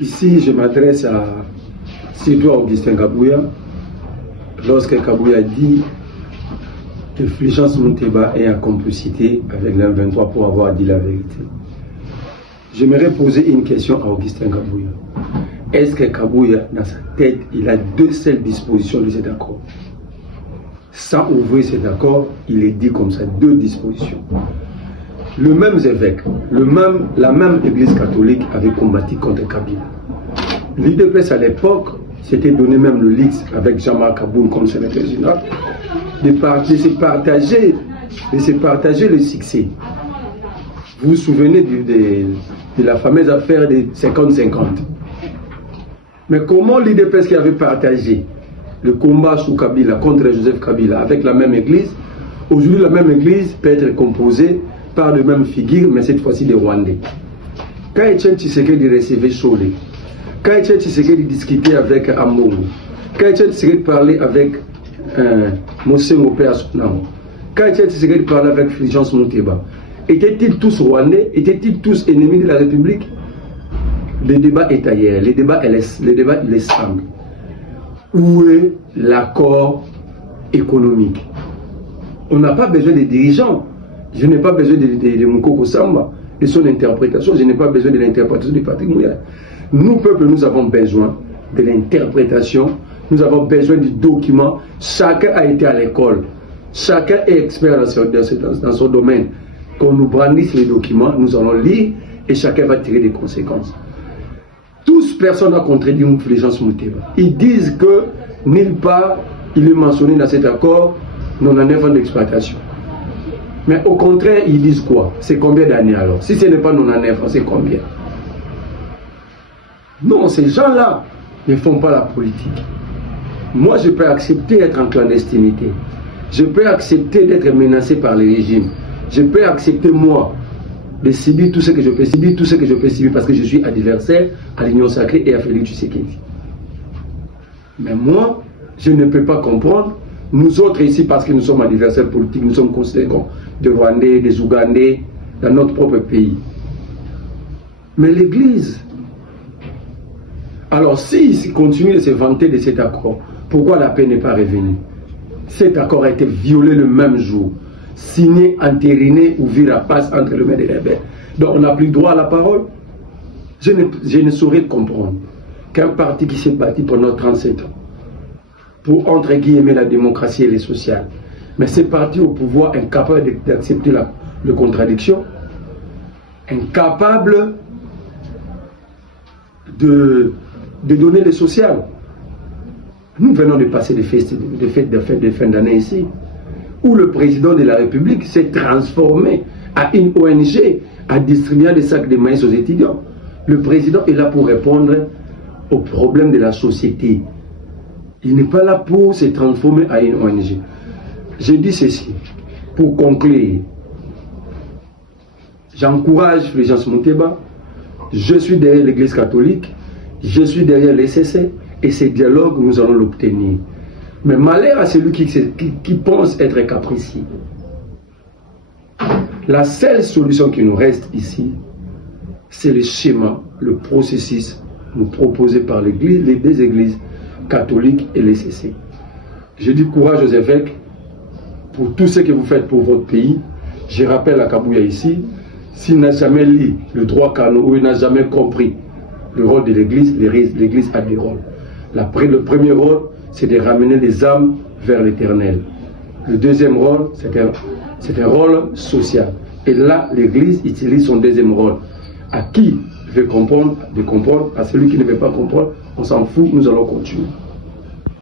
Ici, je m'adresse à surtout à Augustin Kabouya. Lorsque Kabouya dit que Fulgence Mouteba est en complicité avec l'M23 pour avoir dit la vérité, j'aimerais poser une question à Augustin Kabouya. Est-ce que Kabouya, dans sa tête, il a deux seules dispositions de cet accord? Sans ouvrir cet accord, il est dit comme ça, deux dispositions. Le même évêque, la même église catholique avait combattu contre Kabila. L'UDPS à l'époque s'était donné même le leaks avec Jean-Marc Aboun comme secrétaire général de se partager le succès. Vous vous souvenez de la fameuse affaire des 50-50. Mais comment l'UDPS qui avait partagé le combat sous Kabila contre Joseph Kabila avec la même église, aujourd'hui la même église peut être composée par les mêmes figures, mais cette fois-ci des Rwandais. Quand Etienne Tshisekedi recevait Cholé, quand Etienne Tshisekedi discutait avec Ambongo, quand Etienne Tshisekedi parlait avec Mosengo Péassunamo, quand Etienne Tshisekedi parlait avec Fulgence Mouteba, étaient-ils tous Rwandais? Étaient-ils tous ennemis de la République? Le débat est ailleurs, le débat il est simple. Où est l'accord économique? On n'a pas besoin des dirigeants. Je n'ai pas besoin de Moukoko Samba, de son interprétation. Je n'ai pas besoin de l'interprétation de Patrick Mouya. Nous, peuple, nous avons besoin de l'interprétation. Nous avons besoin du document. Chacun a été à l'école. Chacun est expert dans son domaine. Quand nous brandisse les documents, nous allons lire et chacun va tirer des conséquences. Personne n'a contredit Fulgence Mouteba. Ils disent que nulle part il est mentionné dans cet accord 99 ans d'exploitation. Mais au contraire, ils disent quoi? C'est combien d'années alors? Si ce n'est pas 99 ans, c'est combien? Non, ces gens-là ne font pas la politique. Moi, je peux accepter d'être en clandestinité. Je peux accepter d'être menacé par le régime. Je peux accepter, moi, de subir tout ce que je peux subir, tout ce que je peux subir parce que je suis adversaire à l'Union sacrée et à Félix Tshisekedi. Mais moi, je ne peux pas comprendre, nous autres ici, parce que nous sommes adversaires politiques, nous sommes considérés comme des Rwandais, des Ougandais, dans notre propre pays. Mais l'Église, alors s'ils continuent de se vanter de cet accord, pourquoi la paix n'est pas revenue? Cet accord a été violé le même jour. Signé, entériné ou vira passe entre le mains des rebelles. Donc on n'a plus droit à la parole. Je ne saurais comprendre qu'un parti qui s'est battu pendant 37 ans pour, entre guillemets, la démocratie et les sociales, mais ces partis au pouvoir incapables d'accepter la contradiction, incapables de donner les sociales. Nous venons de passer des fêtes de fin d'année ici, où le président de la République s'est transformé à une ONG à distribuer des sacs de maïs aux étudiants. Le président est là pour répondre aux problèmes de la société. Il n'est pas là pour se transformer à une ONG. Je dis ceci, pour conclure. J'encourage Fulgence Mouteba. Je suis derrière l'Église catholique, je suis derrière l'ECC, et ce dialogue, nous allons l'obtenir. Mais malheur à celui qui pense être capricieux. La seule solution qui nous reste ici, c'est le schéma, le processus nous proposé par l'Église, les deux églises catholiques et l'ECC. Je dis courage aux évêques pour tout ce que vous faites pour votre pays. Je rappelle à Kabouya ici, s'il n'a jamais lu le droit canon ou il n'a jamais compris le rôle de l'Église, l'Église a des rôles. Le premier rôle, c'est de ramener les âmes vers l'éternel. Le deuxième rôle, c'est un rôle social. Et là, l'Église utilise son deuxième rôle. À qui veut comprendre, de comprendre. À celui qui ne veut pas comprendre, on s'en fout, nous allons continuer.